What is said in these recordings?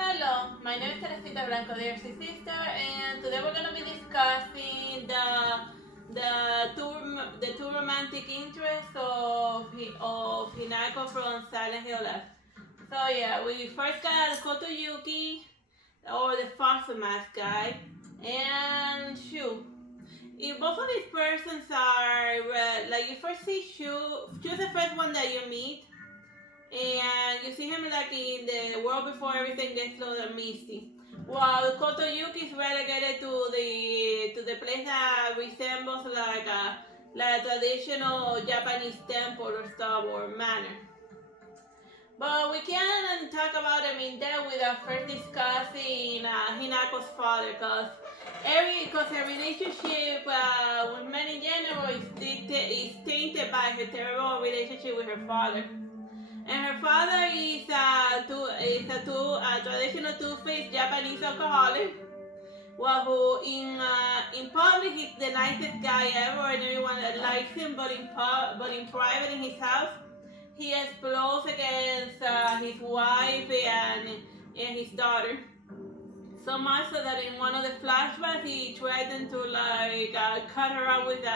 Hello, my name is Teresita Blanco, dear sister, and today we're gonna be discussing the two romantic interests of Hinako from Silent Hill F. So yeah, we first got Kotoyuki, or the foster mask guy, and Shu. If both of these persons are like you first see Shu's the first one that you meet, and you see him like in the world before everything gets a little misty. While Kotoyuki is relegated to the place that resembles like a traditional Japanese temple or stuff or manor. But we can't talk about him in depth without first discussing Hinako's father, because her relationship with men in general is tainted by her terrible relationship with her father. And her father is a traditional two-faced Japanese alcoholic. Well, who in public he's the nicest guy ever, and everyone that likes him. But in private in his house, he explodes against his wife and his daughter. So much so that in one of the flashbacks, he threatened to cut her up with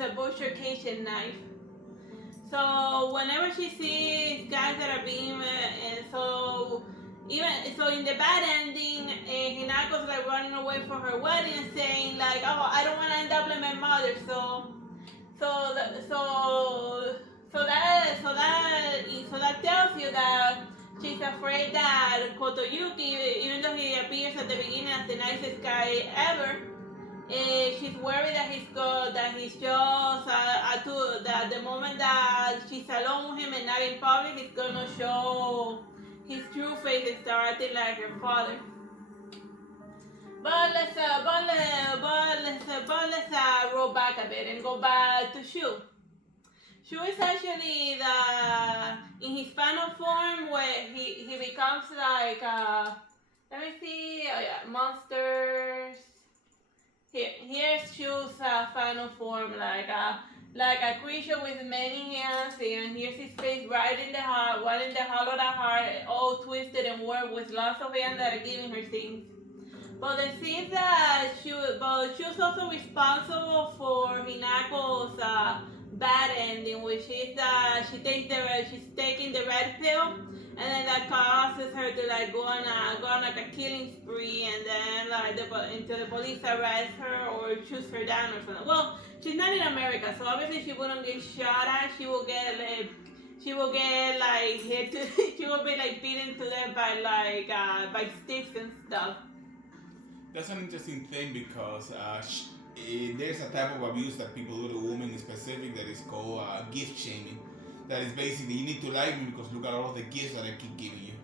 a butcher kitchen knife. So whenever she sees guys that are being, in the bad ending, Hinako's like running away from her wedding and saying like, "Oh, I don't want to end up like my mother." So th- so so that tells you that she's afraid that Kotoyuki, even though he appears at the beginning as the nicest guy ever, she's worried that he's just that the moment that she's alone with him and not in public, he's gonna show his true face and start acting like her father. But let's roll back a bit and go back to Shu. Shu is actually in his final form where he becomes like let me see, oh yeah, monsters. Here's Shu's final form, like a creature with many hands, and here's his face right in the heart, right in the hollow of the heart, all twisted and warped with lots of hands that are giving her things. But it seems that Shu's also responsible for Hinako's bad ending, which is that she's taking the red pill, and then that causes her to go on like a killing spree, and then until the police arrest her or shoot her down or something. Well, she's not in America, so obviously she wouldn't get shot at. She will get hit. She will be beaten to death by sticks and stuff. That's an interesting thing because there's a type of abuse that people do to women in specific that is called gift shaming. That is basically you need to like me because look at all of the gifts that I keep giving you.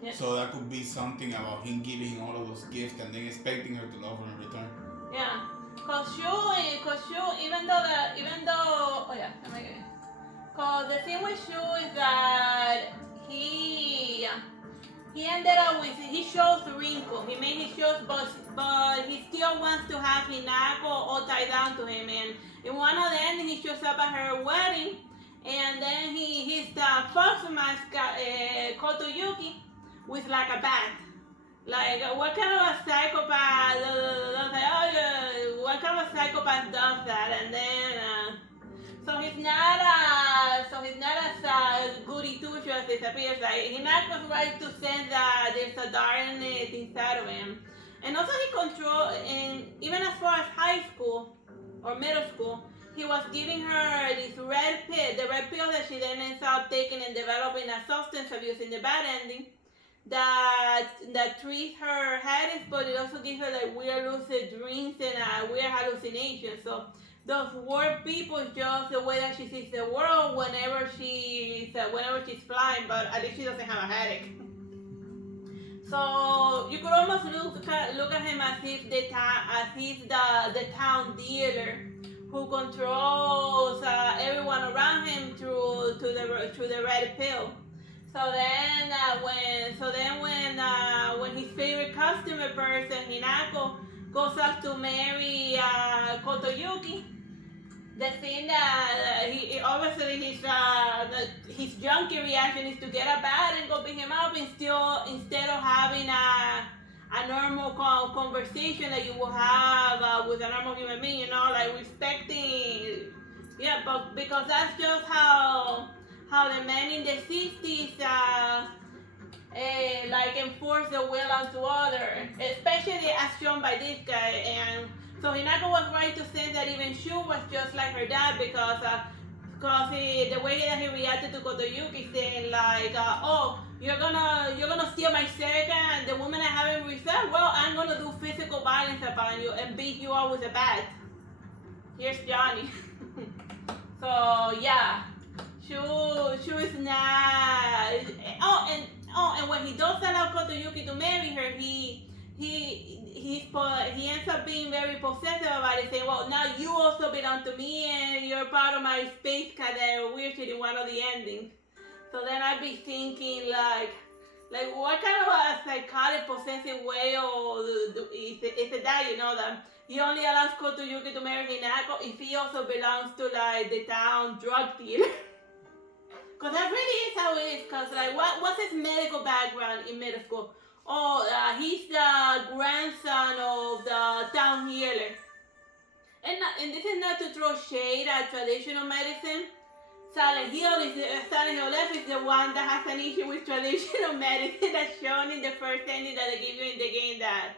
Yeah. So that could be something about him giving all of those gifts and then expecting her to love him in return. Yeah, cause Shu, oh yeah, am I getting? Cause the thing with Shu is that he ended up with he shows wrinkle. He made his shows, but he still wants to have Hinako all tied down to him. And in one of the endings, he shows up at her wedding, and then he's the fox mask Kotoyuki with like a bat. Like, what kind of a psychopath? What kind of a psychopath does that? And then, so he's not as goody two shoes as it appears. Like, he's not right to sense that there's a darkness inside of him. And also, and even as far as high school or middle school, he was giving her this red pill, the red pill that she then ends up taking and developing a substance abuse in the bad ending. That treats her headaches, but it also gives her weird lucid dreams and weird hallucinations. So those warped people is just the way that she sees the world whenever she's flying, but at least she doesn't have a headache. So you could almost look at him as if he's the town dealer who controls everyone around him through the red pill. So then, when his favorite customer person Hinako goes up to marry Kotoyuki, the thing that he obviously his junkie reaction is to get a bat and go pick him up, instead of having a normal conversation that you will have with a normal human being, like respecting. Yeah, but because that's just how the men in the 60s like enforce the will onto other, especially as shown by this guy. And so Hinako was right to say that even Shu was just like her dad, because the way that he reacted to Kotoyuki, saying like, "Oh, you're gonna steal my second, the woman I haven't reserved. Well, I'm gonna do physical violence upon you and beat you up with a bat. Here's Johnny." So yeah, Shu is not. And when he does allow Kotoyuki to marry her, he ends up being very possessive about it, saying, "Well, now you also belong to me, and you're part of my space cadet," weird shit in one of the endings. So then I'd be thinking like what kind of a psychotic possessive way is it that, that he only allows Kotoyuki to marry Hinako if he also belongs to like the town drug dealer. Because that really is how it is. Because like what's his medical background in middle school? Oh, he's the grandson of the town healer. And this is not to throw shade at traditional medicine. Silent Hill F is the one that has an issue with traditional medicine, that's shown in the first ending that they give you in the game, that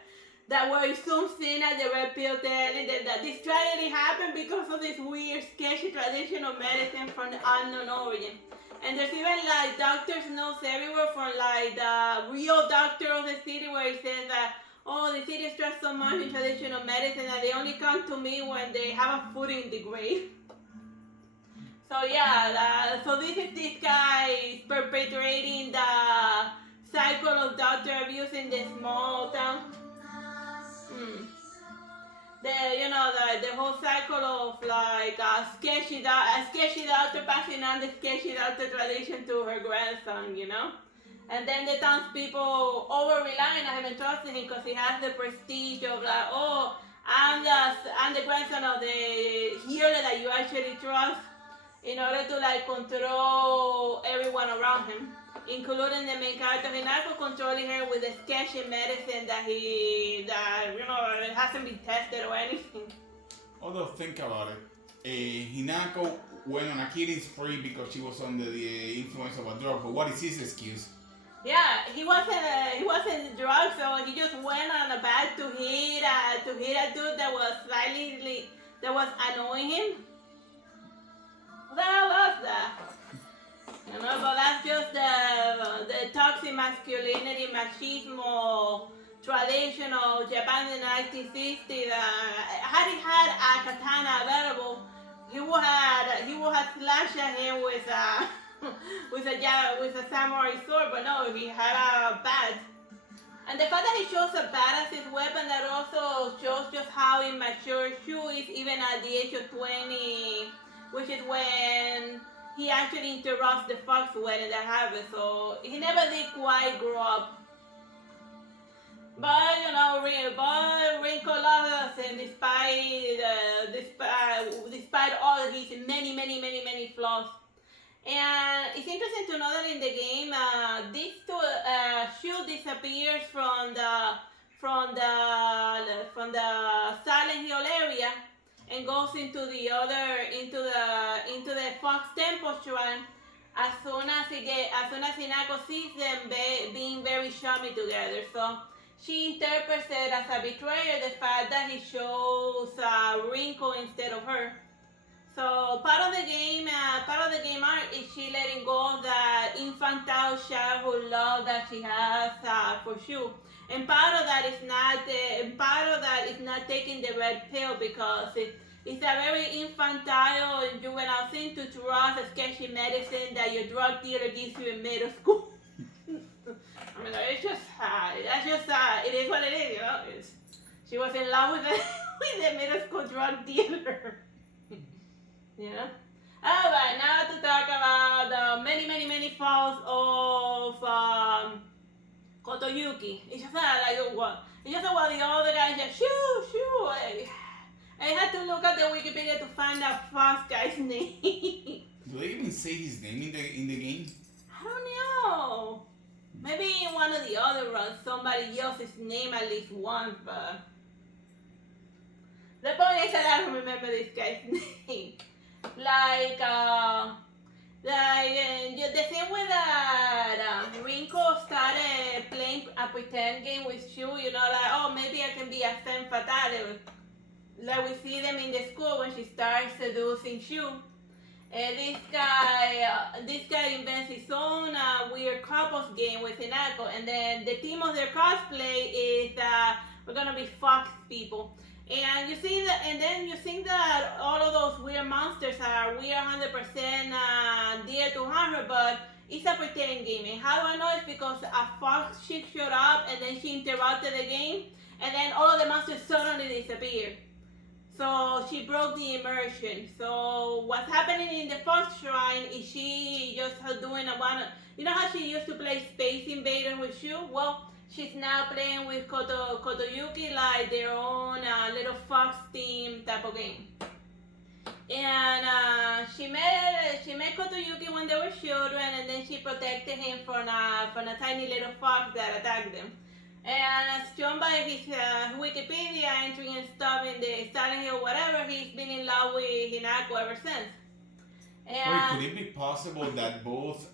where it zooms in at the red pill telling them that this tragedy happened because of this weird, sketchy traditional medicine from the unknown origin. And there's even like doctor's notes everywhere from like the real doctor of the city, where he says that, "Oh, the city stressed so much in traditional medicine that they only come to me when they have a foot in the grave." So yeah, so this guy perpetrating the cycle of doctor abuse in the small town. The whole cycle of like a sketchy doctor passing on the sketchy doctor tradition to her grandson, And then the townspeople over relying on him and trusting him because he has the prestige of like, "Oh, I'm the grandson of the healer that you actually trust," in order to like control everyone around him, including the main character Hinako, controlling her with a sketchy medicine that it hasn't been tested or anything. Although think about it, Hinako went on a killing spree because she was under the influence of a drug. But what is his excuse? Yeah, he wasn't drunk, so he just went on a bat to hit a dude that was annoying him. What the hell was that? But that's just the toxic masculinity, machismo, traditional Japan in the 1960s. Had he had a katana available, he would have slashed at him with a with a samurai sword. But no, he had a bat. And the fact that he shows a bat as his weapon, that also shows just how immature Shu is, even at the age of 20, which is when he actually interrupts the fox wedding that happened. So he never did quite grow up. But Rinko loves us, and despite all his many flaws. And it's interesting to know that in the game, Shu disappears from the Silent Hill area and goes into the Fox Temple shrine as soon as Hinako sees them being very chummy together. So she interprets it as a betrayer, the fact that he chose Rinko instead of her. So part of the game arc is she letting go of that infantile childhood love that she has for Shu, and part of that is not taking the red pill, because it's a very infantile and juvenile thing to trust a sketchy medicine that your drug dealer gives you in middle school. I mean, it's just it is what it is, she was in love with the middle school drug dealer. Yeah. Alright, now to talk about the many faults of Kotoyuki. It's just like what? It's just what the other guy just shoo. I had to look at the Wikipedia to find that fox guy's name. Do they even say his name in the game? I don't know. Maybe in one of the other runs somebody yells his name at least once, but the point is that I don't remember this guy's name. Like, the thing with that Rinko started playing a pretend game with Shu, you know, like, oh, maybe I can be a femme fatale. Like we see them in the school when she starts seducing Shu. This guy invents his own weird couples game with Hinako, and then the theme of their cosplay is we're gonna be fox people. And you see that, and then you think that all of those weird monsters are we are 100% dear to harm her, but it's a pretend game. And how do I know? It's because a fox chick showed up and then she interrupted the game, and then all of the monsters suddenly disappeared. So she broke the immersion. So what's happening in the fox shrine is she just doing you know how she used to play Space Invader with Shu? Well, she's now playing with Kotoyuki, like their own little fox team type of game. And she met Kotoyuki when they were children, and then she protected him from a tiny little fox that attacked them. And as shown by his Wikipedia entry and stuff in the Silent Hill, whatever, he's been in love with Hinako ever since. And wait, could it be possible that both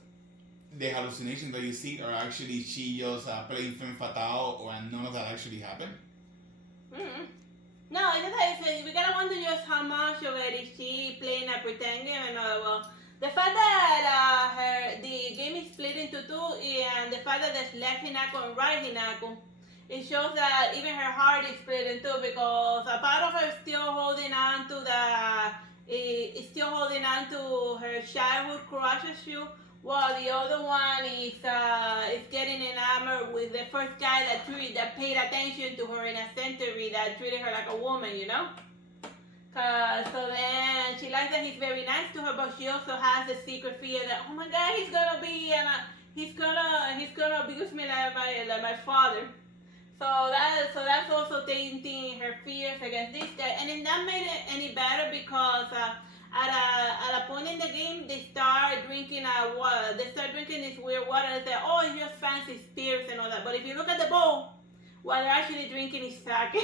the hallucinations that you see are actually she just playing femme fatale, and none of that actually happened? Mm-hmm. No, we gotta wonder just how much of it is she playing a pretend game and all. Well, the fact that the game is split into two, and the fact that there's left Hinako and right Hinako, it shows that even her heart is split in two, because a part of her is still holding on to her childhood crush Shu, while the other one is getting enamored with the first guy that paid attention to her in a century, that treated her like a woman, you know. So then she likes that he's very nice to her, but she also has a secret fear that, oh my God, he's gonna abuse me like my father. So that's also tainting her fears against this guy, and it not made it any better because at a point in the game they start drinking this weird water, and they say, oh, it's just fancy spirits and all that. But if you look at the bowl, what they're actually drinking is sake.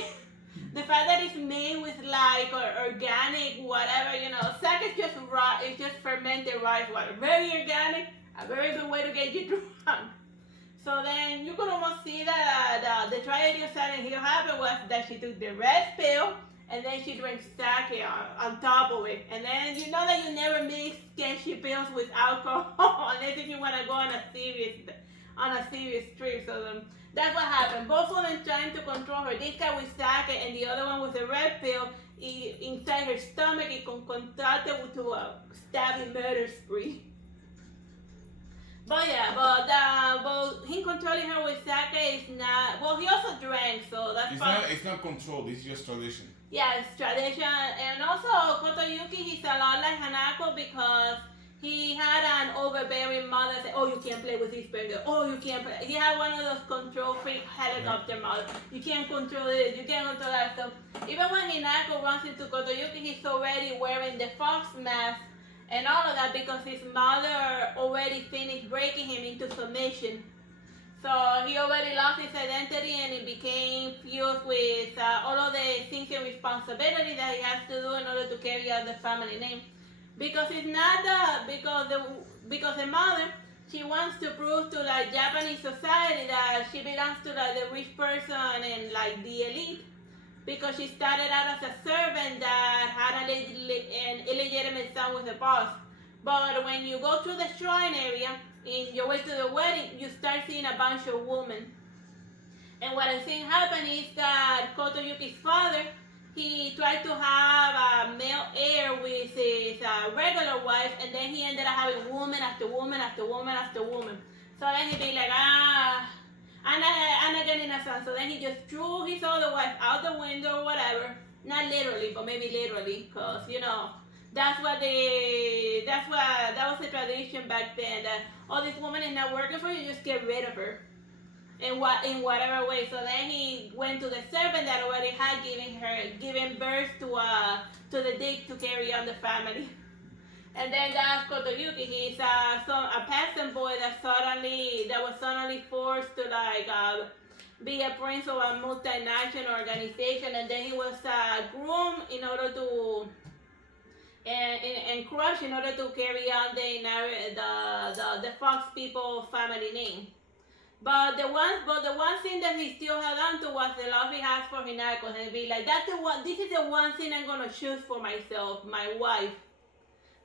The fact that it's made with like organic whatever, you know, sake is just fermented rice water. Very organic, a very good way to get you drunk. So then you could almost see that the tragedy of Silent Hill happened was that she took the red pill and then she drank sake on top of it. And then you know that you never mix sketchy pills with alcohol unless if you want to go on a serious trip. So that's what happened. Both of them trying to control her. This guy with sake and the other one with the red pill. Inside her stomach, it contracted to a stabbing murder spree. But yeah, but him controlling her with sake is not. Well, he also drank, so that's fine. It's not controlled. It's just tradition. Yeah, it's tradition, and also Kotoyuki, he's a lot like Hinako because he had an overbearing mother say, oh, you can't play with this person. Oh, you can't play. He had one of those control freak helicopter mother. You can't control this. You can't control that stuff. Even when Hinako runs into Kotoyuki, he's already wearing the fox mask and all of that because his mother already finished breaking him into submission. So he already lost his identity and he became fused with all of the things and responsibility that he has to do in order to carry out the family name. Because it's not because the mother, she wants to prove to like Japanese society that she belongs to like the rich person and like the elite. Because she started out as a servant that had an illegitimate son with a boss. But when you go to the shrine area, in your way to the wedding, you start seeing a bunch of women. And what I think happened is that Kotoyuki's father, he tried to have a male heir with his regular wife, and then he ended up having woman after woman after woman after woman. So then he'd be like, I'm not getting a son. So then he just threw his other wife out the window or whatever. Not literally, but maybe literally, because, you know, that was the tradition back then, that, oh, this woman is not working for you, just get rid of her. in whatever way. So then he went to the servant that already had given birth to the dick to carry on the family. And then that's Kotoyuki. He's a peasant boy that was suddenly forced to be a prince of a multinational organization, and then he was groomed in order to and crushed in order to carry on the Fox people family name. But the one thing that he still held on to was the love he has for Hinako, and be like, that's the one. This is the one thing I'm gonna choose for myself, my wife,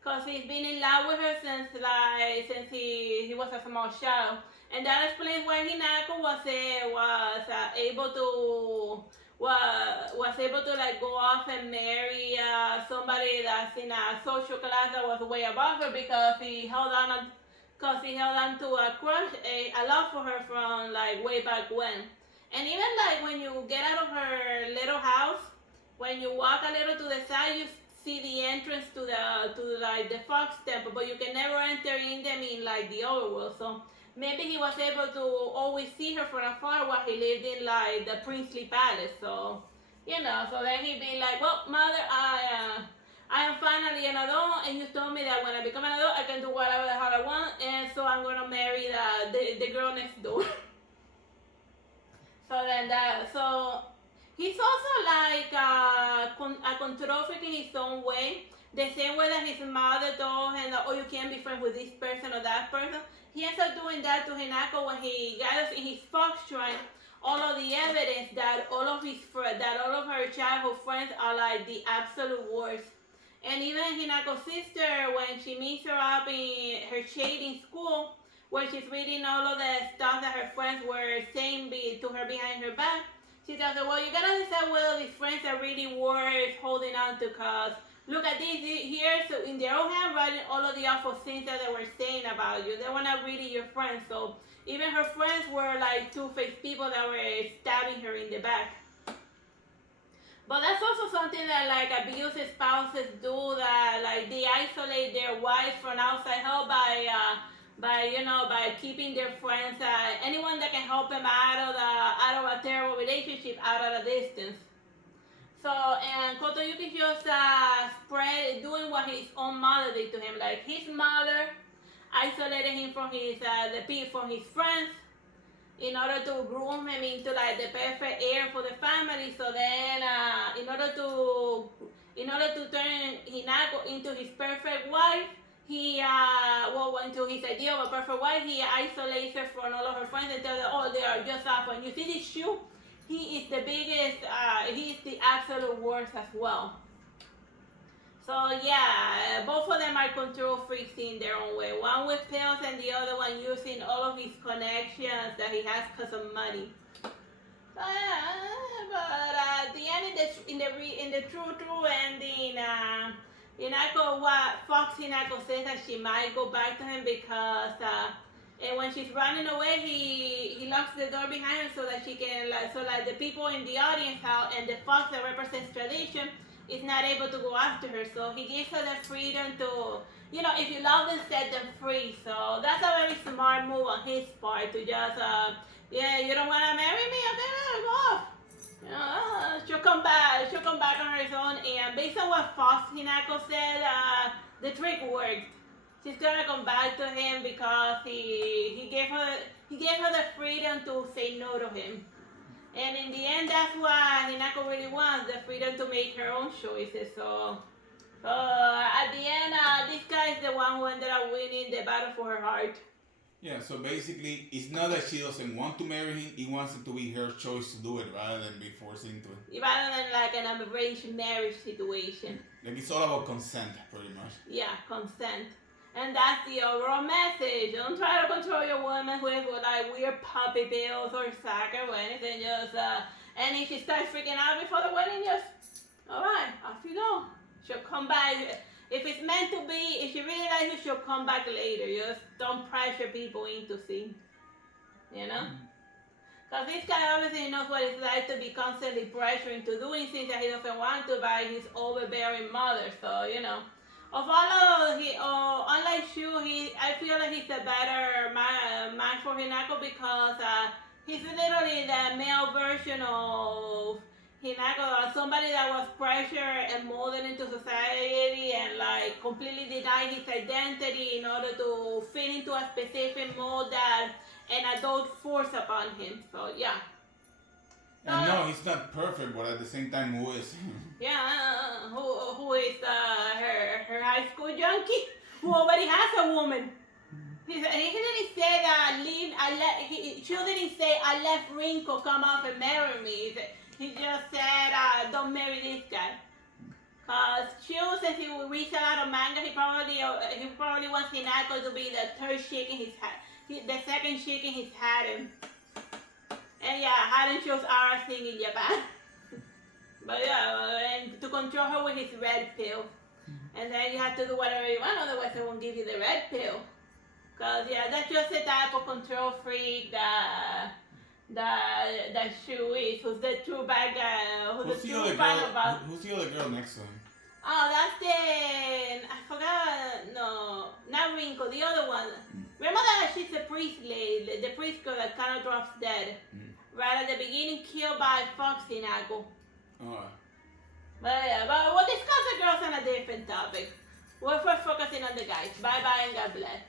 cause he's been in love with her since he was a small child, and that explains why Hinako was able to like go off and marry somebody that's in a social class that was way above her, because he held on to a crush, a love for her from like way back when. And even like when you get out of her little house, when you walk a little to the side, you see the entrance to the Fox Temple, but you can never enter in them in like the overworld. So maybe he was able to always see her from afar while he lived in like the princely palace. So so then he'd be like, well, mother, I am finally an adult, and you told me that when I become an adult, I can do whatever the hell I want, and so I'm gonna marry the girl next door. So he's also like a control freak in his own way. The same way that his mother told him that, oh, you can't be friends with this person or that person. He ends up doing that to Hinako when he gathers in his fox shrine all of the evidence that all of her childhood friends are like the absolute worst. And even Hinako's sister, when she meets her up in her shading school, where she's reading all of the stuff that her friends were saying to her behind her back, she tells her, well, you gotta decide whether these friends are really worth holding on to, cause look at this here, so in their own handwriting, all of the awful things that they were saying about you, they were not really your friends. So even her friends were like two-faced people that were stabbing her in the back. But that's also something that like abusive spouses do, that like they isolate their wives from outside help by keeping their friends, anyone that can help them out of a terrible relationship, out at a distance. So, and Kotoyuki just doing what his own mother did to him. Like his mother isolated him from his friends in order to groom him into like the perfect heir for the family. So then, in order to turn Hinako into his perfect wife, into his idea of a perfect wife, he isolates her from all of her friends and tells her, oh, they are just awful. And you see this Shu? He is the biggest, he is the absolute worst as well. So yeah, both of them are control freaks in their own way. One with pills and the other one using all of his connections that he has because of money. So yeah, but at the end, in the true ending, Hinako says that she might go back to him because when she's running away, he locks the door behind her so that she can the people in the audience and the fox that represents tradition is not able to go after her. So he gives her the freedom to, if you love them, set them free. So that's a very smart move on his part to just, you don't want to marry me? Okay, let her go off. She'll come back on her own. And based on what Fox Hinako said, the trick worked. She's gonna come back to him because he gave her the freedom to say no to him. And in the end, that's what Hinako really wants, the freedom to make her own choices. So at the end, this guy is the one who ended up winning the battle for her heart. Yeah, so basically, it's not that she doesn't want to marry him, he wants it to be her choice to do it rather than be forced into it. Rather than like an arranged marriage situation. Like it's all about consent, pretty much. Yeah, consent. And that's the overall message. Don't try to control your woman with like weird puppy pills or soccer or anything. Just and if she starts freaking out before the wedding, just alright, off you go. She'll come back. If it's meant to be, if she really likes you, she'll come back later. Just don't pressure people into things. Because this guy obviously knows what it's like to be constantly pressured into doing things that he doesn't want to by his overbearing mother. So, of all of unlike Shu, I feel like he's a better man for Hinako because He's literally the male version of Hinako, somebody that was pressured and molded into society and like completely denied his identity in order to fit into a specific mold that an adult forced upon him. So yeah. And no, he's not perfect, but at the same time, who is? Yeah, who is her high school junkie who already has a woman. He didn't say that Shu didn't say I left Rinko come off and marry me. He just said don't marry this guy. Cause Shu, since he reads a lot of manga, he probably wants Hinako to be the third chick in his the second chick in his harem. And yeah, harem shows are a thing in Japan. But yeah, and to control her with his red pill. And then you have to do whatever you want, otherwise they won't give you the red pill. Cause yeah, that's just the type of control freak that Shu is, who's the true bad guy, who's the true final boss. Who's the other girl next to him? Oh, that's I forgot, no, not Rinko, the other one. Remember that she's the priest lady, the priest girl that kind of drops dead. Right at the beginning, killed by Fox Hinako. Oh. But yeah, but we'll discuss the girls on a different topic. We're focusing on the guys. Bye bye and God bless.